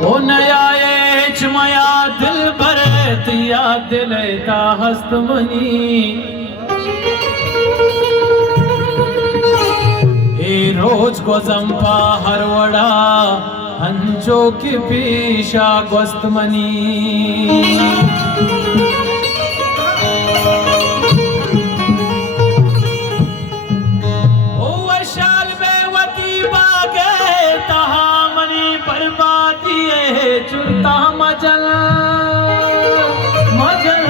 ओ नया एच मया दिल भरे तिया दिल ता हस्त मनी ए रोज गोजंपा हरवड़ा हंचो की पीशा गोस्त मनी चुरता मजल मजल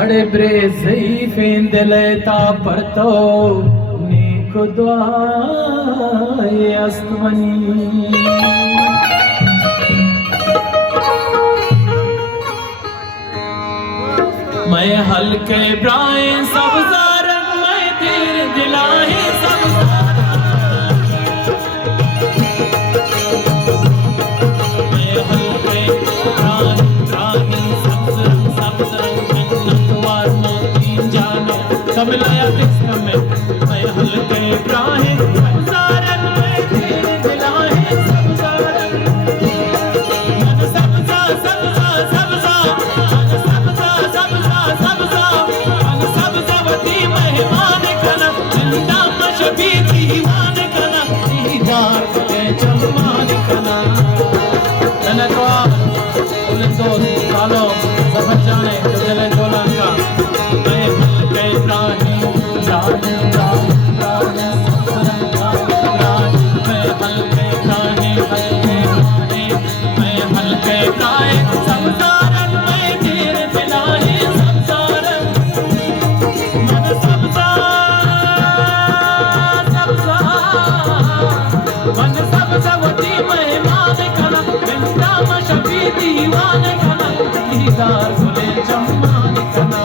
अड़े ब्रे सही फेंद लेता परतो नीक दुआए अस्तमनी मैं हल्के ब्राए सब्ज़ार मैं तेरे दिलाए मिलाया किसका मैं हल्के इब्राहिम सब्ज़ारन में तेरे दिलाए सब्ज़ारन मन सब्ज़ा सब्ज़ा सब्ज़ा मन सब्ज़ा सब्ज़ा सब्ज़ा मन सब्ज़ा वती मेहमान कना जिंदा मशबी दीवान कना दीदार के चम्मान कना ननकवा उन दोस्त सालों सफर जाने चले दोलन का मैं हल्के इब्राहिम दीवान कना दीदार खुले चम्मान कना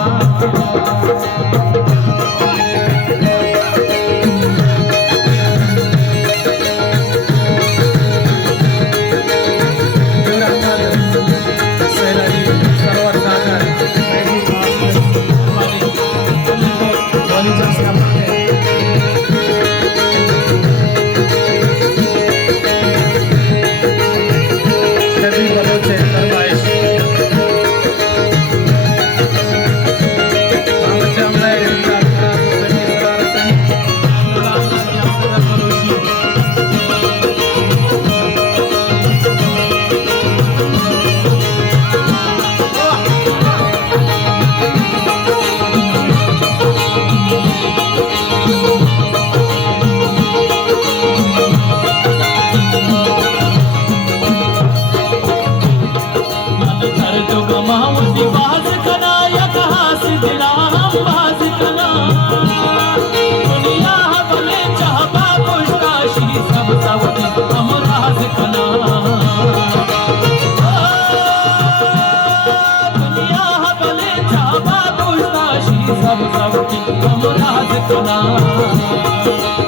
सब की हम राज कना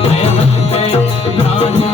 मैं हल्के